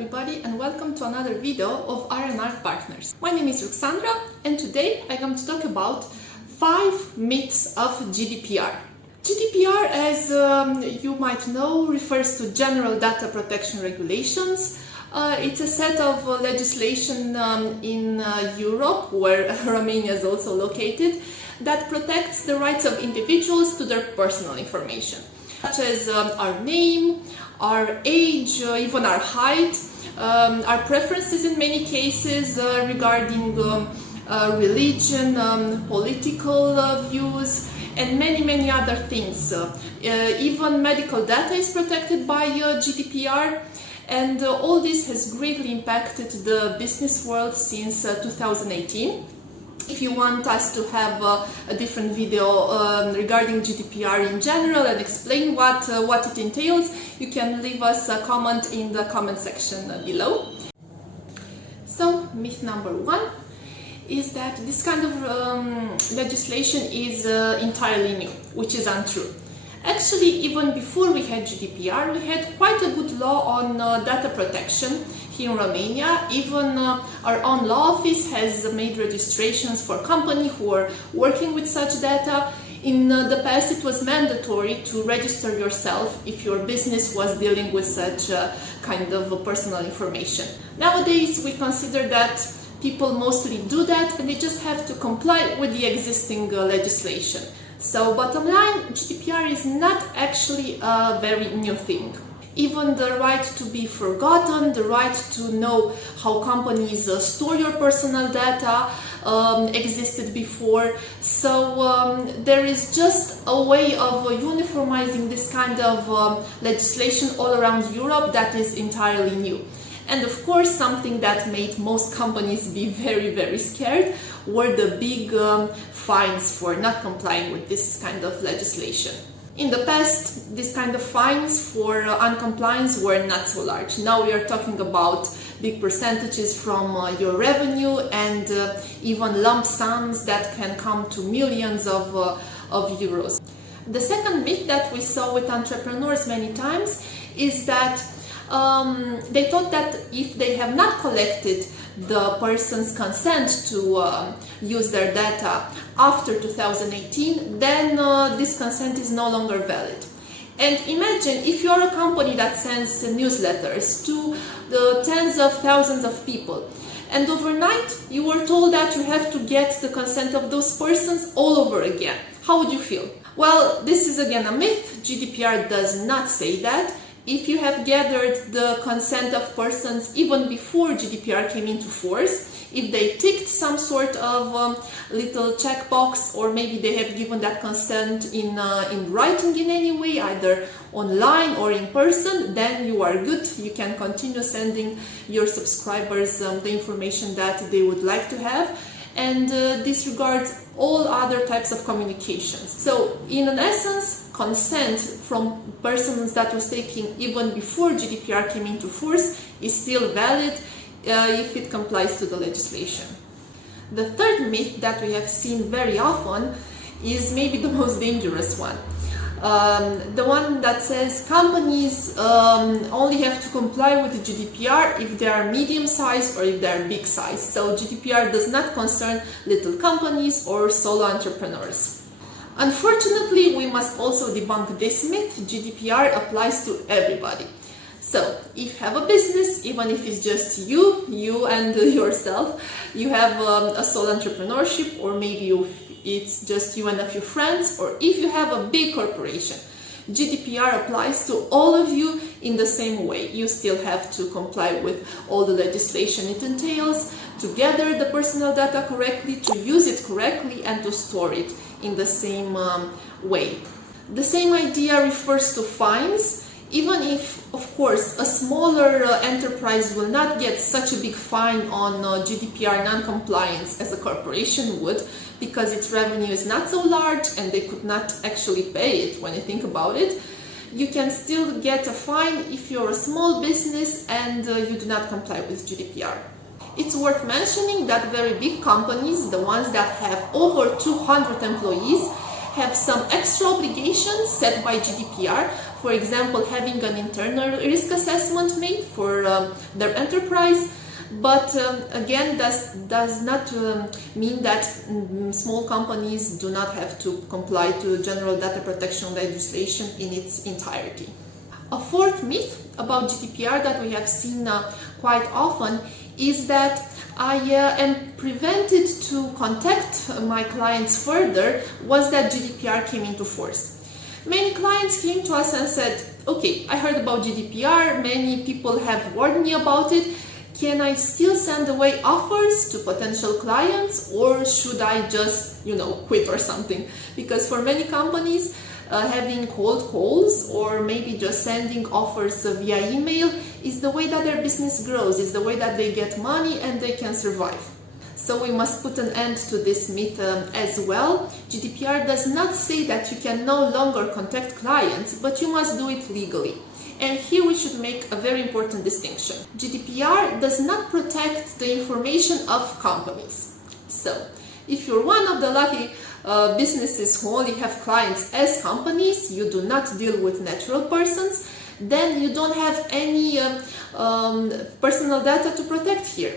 everybody and welcome to another video of R&R Partners. My name is Ruxandra and today I'm going to talk about 5 myths of GDPR. GDPR, as you might know, refers to General Data Protection Regulations. It's a set of legislation in Europe, where Romania is also located, that protects the rights of individuals to their personal information, such as our name, our age, even our height, our preferences in many cases regarding religion, political views, and many other things. Even medical data is protected by GDPR, and all this has greatly impacted the business world since 2018. If you want us to have a different video regarding GDPR in general and explain what it entails, you can leave us a comment in the comment section below. So, myth number 1 is that this kind of legislation is entirely new, which is untrue. Actually, even before we had GDPR, we had quite a good law on data protection here in Romania. Even our own law office has made registrations for companies who are working with such data. In the past, it was mandatory to register yourself if your business was dealing with such kind of personal information. Nowadays, we consider that people mostly do that and they just have to comply with the existing legislation. So, bottom line, GDPR is not actually a very new thing. Even the right to be forgotten, the right to know how companies store your personal data existed before. So there is just a way of uniformizing this kind of legislation all around Europe that is entirely new. And of course, something that made most companies be very scared were the big fines for not complying with this kind of legislation. In the past, this kind of fines for non-compliance were not so large. Now we are talking about big percentages from your revenue and even lump sums that can come to millions of euros. The second myth that we saw with entrepreneurs many times is that they thought that if they have not collected the person's consent to use their data after 2018, then this consent is no longer valid. And imagine if you are a company that sends newsletters to the tens of thousands of people, and overnight you were told that you have to get the consent of those persons all over again. How would you feel? Well, this is again a myth. GDPR does not say that. If you have gathered the consent of persons even before GDPR came into force, if they ticked some sort of little checkbox, or maybe they have given that consent in writing in any way, either online or in person, then you are good. You can continue sending your subscribers the information that they would like to have, and disregards all other types of communications. So, in an essence, consent from persons that was taken even before GDPR came into force is still valid if it complies to the legislation. The third myth that we have seen very often is maybe the most dangerous one. The one that says companies only have to comply with the GDPR if they are medium-sized or if they are big-sized. So GDPR does not concern little companies or solo entrepreneurs. Unfortunately, we must also debunk this myth. GDPR applies to everybody. So, if you have a business, even if it's just you and yourself, you have a sole entrepreneurship, or maybe it's just you and a few friends, or if you have a big corporation, GDPR applies to all of you in the same way. You still have to comply with all the legislation it entails, to gather the personal data correctly, to use it correctly, and to store it in the same way. The same idea refers to fines. Even if, of course, a smaller enterprise will not get such a big fine on GDPR non-compliance as a corporation would, because its revenue is not so large and they could not actually pay it when you think about it, you can still get a fine if you're a small business and you do not comply with GDPR. It's worth mentioning that very big companies, the ones that have over 200 employees, have some extra obligations set by GDPR. for example, having an internal risk assessment made for their enterprise. But again, does not mean that small companies do not have to comply to general data protection legislation in its entirety. A fourth myth about GDPR that we have seen quite often is that I am prevented to contact my clients further once that GDPR came into force. Many clients came to us and said, okay, I heard about GDPR, many people have warned me about it. Can I still send away offers to potential clients, or should I just, quit or something? Because for many companies, having cold calls or maybe just sending offers via email is the way that their business grows, is the way that they get money and they can survive. So we must put an end to this myth as well. GDPR does not say that you can no longer contact clients, but you must do it legally. And here we should make a very important distinction. GDPR does not protect the information of companies. So, if you're one of the lucky businesses who only have clients as companies, you do not deal with natural persons, then you don't have any personal data to protect here.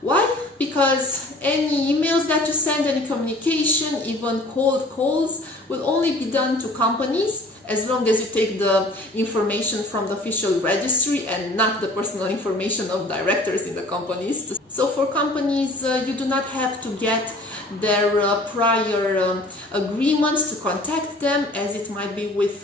Why? Because any emails that you send, any communication, even cold calls, will only be done to companies as long as you take the information from the official registry and not the personal information of directors in the companies. So for companies, you do not have to get their prior agreements to contact them, as it might be with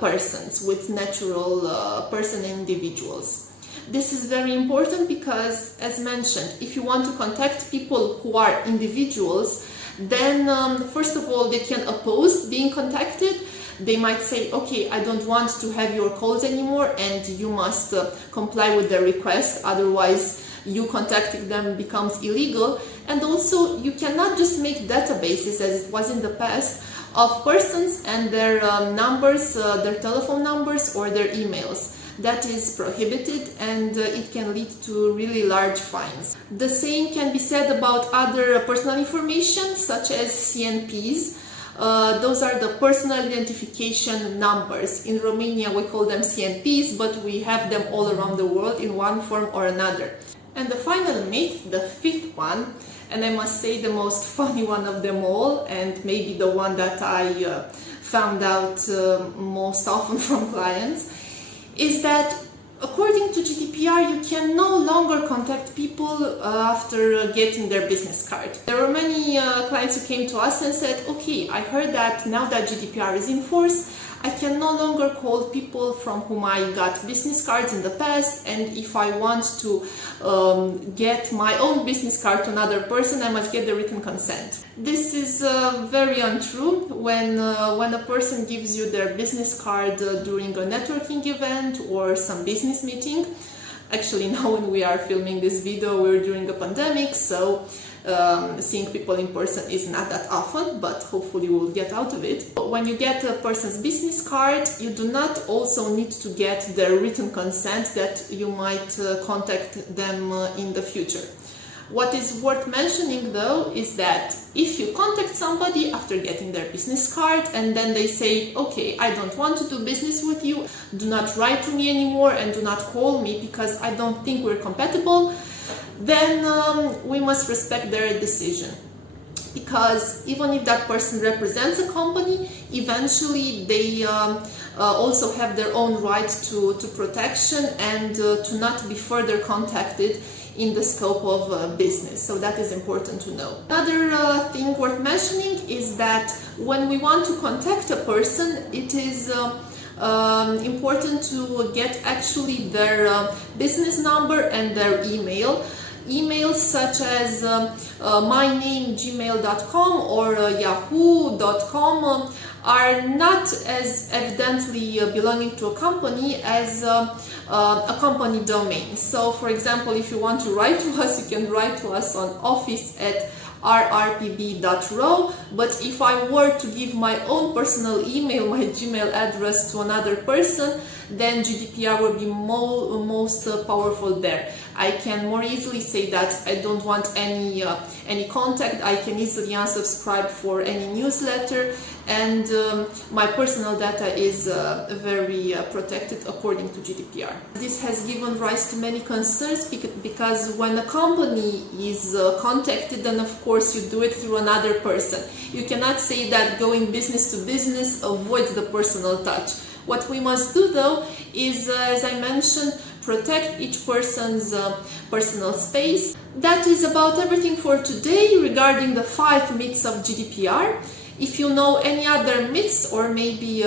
persons, with natural person individuals. This is very important because, as mentioned, if you want to contact people who are individuals, then first of all, they can oppose being contacted. They might say, okay, I don't want to have your calls anymore, and you must comply with their request, otherwise you contacting them becomes illegal. And also, you cannot just make databases, as it was in the past, of persons and their numbers, their telephone numbers or their emails. That is prohibited, and it can lead to really large fines. The same can be said about other personal information, such as CNPs. Those are the personal identification numbers. In Romania we call them CNPs, but we have them all around the world in one form or another. And the final myth, the fifth one, and I must say the most funny one of them all, and maybe the one that I found out most often from clients, is that according to GDPR, you can no longer contact people after getting their business card. There were many clients who came to us and said, okay, I heard that now that GDPR is in force, I can no longer call people from whom I got business cards in the past, and if I want to get my own business card to another person, I must get the written consent. This is very untrue. When a person gives you their business card during a networking event or some business meeting, actually now when we are filming this video, we're during a pandemic, so seeing people in person is not that often, but hopefully we'll get out of it. When you get a person's business card, you do not also need to get their written consent that you might contact them in the future. What is worth mentioning though is that if you contact somebody after getting their business card and then they say, okay, I don't want to do business with you, do not write to me anymore and do not call me because I don't think we're compatible, then we must respect their decision. Because even if that person represents a company, eventually they also have their own right to protection and to not be further contacted in the scope of business. So that is important to know. Another thing worth mentioning is that when we want to contact a person, it is important to get actually their business number and their email. Emails such as myname@gmail.com or yahoo.com are not as evidently belonging to a company as a company domain. So for example, if you want to write to us, you can write to us on office@rrpb.ro, but if I were to give my own personal email, my Gmail address to another person, then GDPR will be most powerful there. I can more easily say that I don't want any contact. I can easily unsubscribe for any newsletter, and my personal data is very protected according to GDPR. This has given rise to many concerns because when a company is contacted, then of course you do it through another person. You cannot say that going business to business avoids the personal touch. What we must do though is, as I mentioned, protect each person's personal space. That is about everything for today regarding the 5 myths of GDPR. If you know any other myths or maybe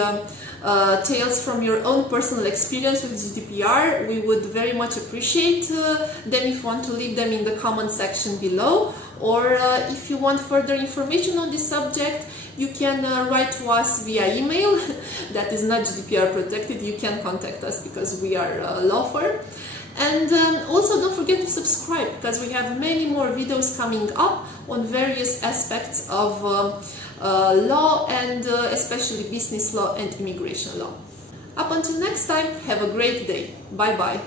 tales from your own personal experience with GDPR, we would very much appreciate them if you want to leave them in the comment section below. Or if you want further information on this subject, you can write to us via email. That is not GDPR protected. You can contact us because we are a law firm. And also don't forget to subscribe because we have many more videos coming up on various aspects of law and especially business law and immigration law. Up until next time, have a great day. Bye bye.